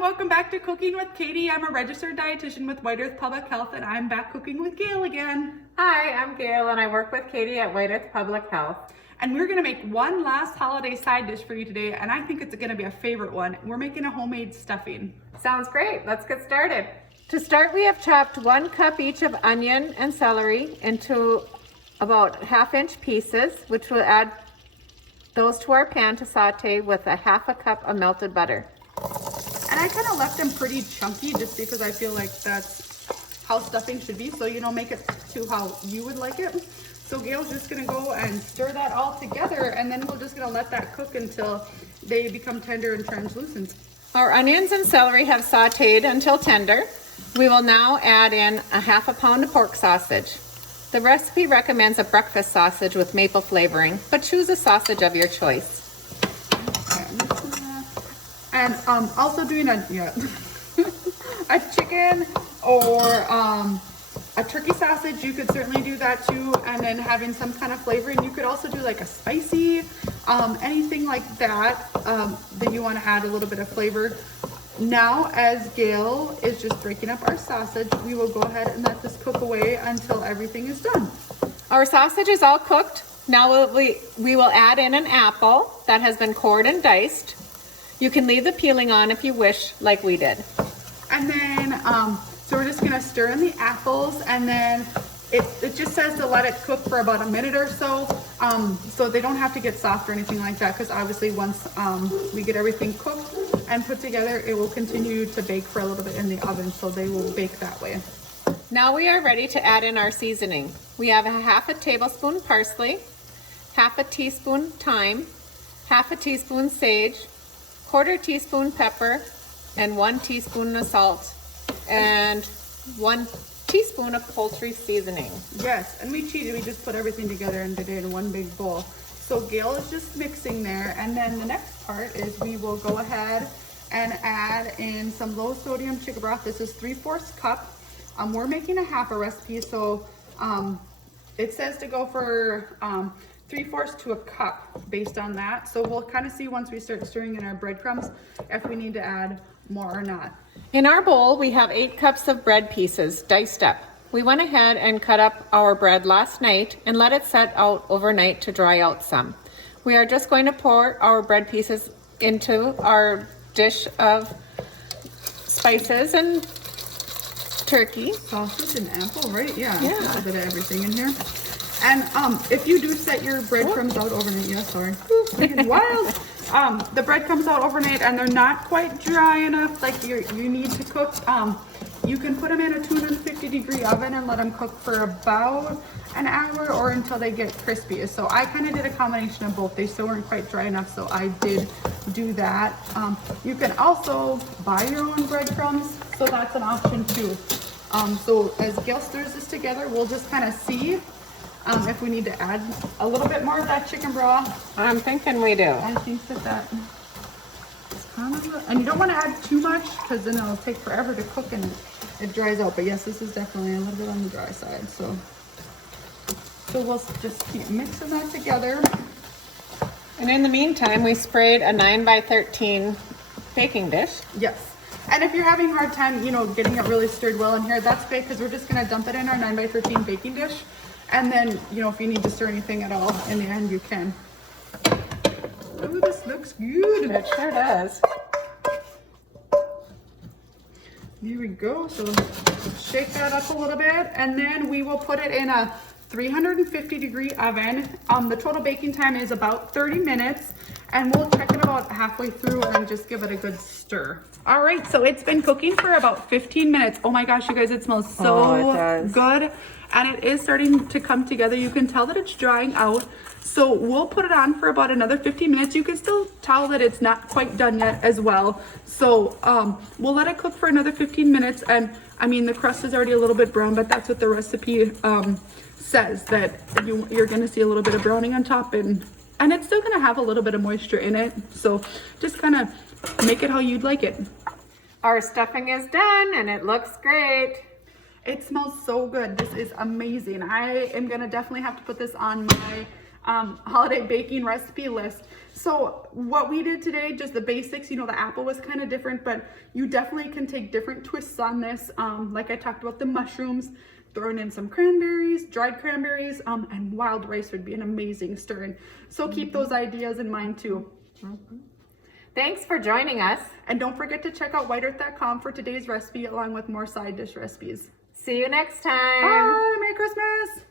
welcome back to Cooking with Katie. I'm a registered dietitian with White Earth Public Health, and I'm back cooking with Gail again. Hi, I'm Gail, and I work with Katie at White Earth Public Health. And we're gonna make one last holiday side dish for you today, and I think it's gonna be a favorite one. We're making a homemade stuffing. Sounds great. Let's get started. To start, we have chopped 1 cup each of onion and celery into about 1/2-inch pieces, which we'll add those to our pan to saute with a 1/2 cup of melted butter. And I kind of left them pretty chunky just because I feel like that's how stuffing should be. So, make it to how you would like it. So Gail's just gonna go and stir that all together, and then we're just gonna let that cook until they become tender and translucent. Our onions and celery have sauteed until tender. We will now add in a 1/2 pound of pork sausage. The recipe recommends a breakfast sausage with maple flavoring, but choose a sausage of your choice. And also doing a chicken or a turkey sausage, you could certainly do that too, and then having some kind of flavoring. You could also do like a spicy, anything like that, that you want to add a little bit of flavor. Now, as Gail is just breaking up our sausage, we will go ahead and let this cook away until everything is done. Our sausage is all cooked. Now we will add in an apple that has been cored and diced. You can leave the peeling on if you wish, like we did. And then, so we're just gonna stir in the apples, and then it just says to let it cook for about a minute or so. So they don't have to get soft or anything like that, because obviously once we get everything cooked and put together, it will continue to bake for a little bit in the oven, so they will bake that way. Now we are ready to add in our seasoning. We have a 1/2 tablespoon parsley, 1/2 teaspoon thyme, 1/2 teaspoon sage, 1/4 teaspoon pepper, and 1 teaspoon of salt, and 1 teaspoon of poultry seasoning. Yes, and we cheated. We just put everything together and did it in one big bowl. So Gail is just mixing there, and then the next part is we will go ahead and add in some low sodium chicken broth. This is 3/4 cup. We're making a 1/2 recipe, so it says to go for 3/4 to a cup based on that. So we'll kind of see once we start stirring in our breadcrumbs if we need to add more or not. In our bowl, we have 8 cups of bread pieces diced up. We went ahead and cut up our bread last night and let it set out overnight to dry out some. We are just going to pour our bread pieces into our dish of spices and turkey. Sausage and apple, right? Yeah. Yeah. A little bit of everything in here. And if you do set your breadcrumbs out overnight, wild. The bread comes out overnight and they're not quite dry enough, like you need to cook. You can put them in a 250-degree oven and let them cook for about an hour or until they get crispy. So I kind of did a combination of both. They still weren't quite dry enough, so I did do that. You can also buy your own breadcrumbs, so that's an option too. So as Gail stirs this together, we'll just kind of see if we need to add a little bit more of that chicken broth. I'm thinking we do. I think that is kind of, and you don't want to add too much because then it'll take forever to cook and it dries out. But yes, this is definitely a little bit on the dry side. So we'll just keep mixing that together. And in the meantime, we sprayed a 9x13 baking dish. Yes. And if you're having a hard time, getting it really stirred well in here, that's great, because we're just going to dump it in our 9x13 baking dish. And then, if you need to stir anything at all in the end, you can. Oh, this looks good. It sure does. Here we go. So shake that up a little bit, and then we will put it in a 350-degree oven. The total baking time is about 30 minutes, and we'll check it about halfway through and just give it a good stir. All right, so it's been cooking for about 15 minutes. Oh my gosh, you guys, it smells so good. And it is starting to come together. You can tell that it's drying out. So we'll put it on for about another 15 minutes. You can still tell that it's not quite done yet as well. So we'll let it cook for another 15 minutes. And I mean, the crust is already a little bit brown, but that's what the recipe says, that you're gonna see a little bit of browning on top, and it's still gonna have a little bit of moisture in it. So just kind of make it how you'd like it. Our stuffing is done and it looks great. It smells so good. This is amazing. I am gonna definitely have to put this on my holiday baking recipe list. So what we did today, just the basics, you know, the apple was kind of different, but you definitely can take different twists on this. Like I talked about the mushrooms, throwing in some cranberries, dried cranberries, and wild rice would be an amazing stir-in. So keep those ideas in mind too. Thanks for joining us. And don't forget to check out whiteearth.com for today's recipe along with more side dish recipes. See you next time. Bye, Merry Christmas.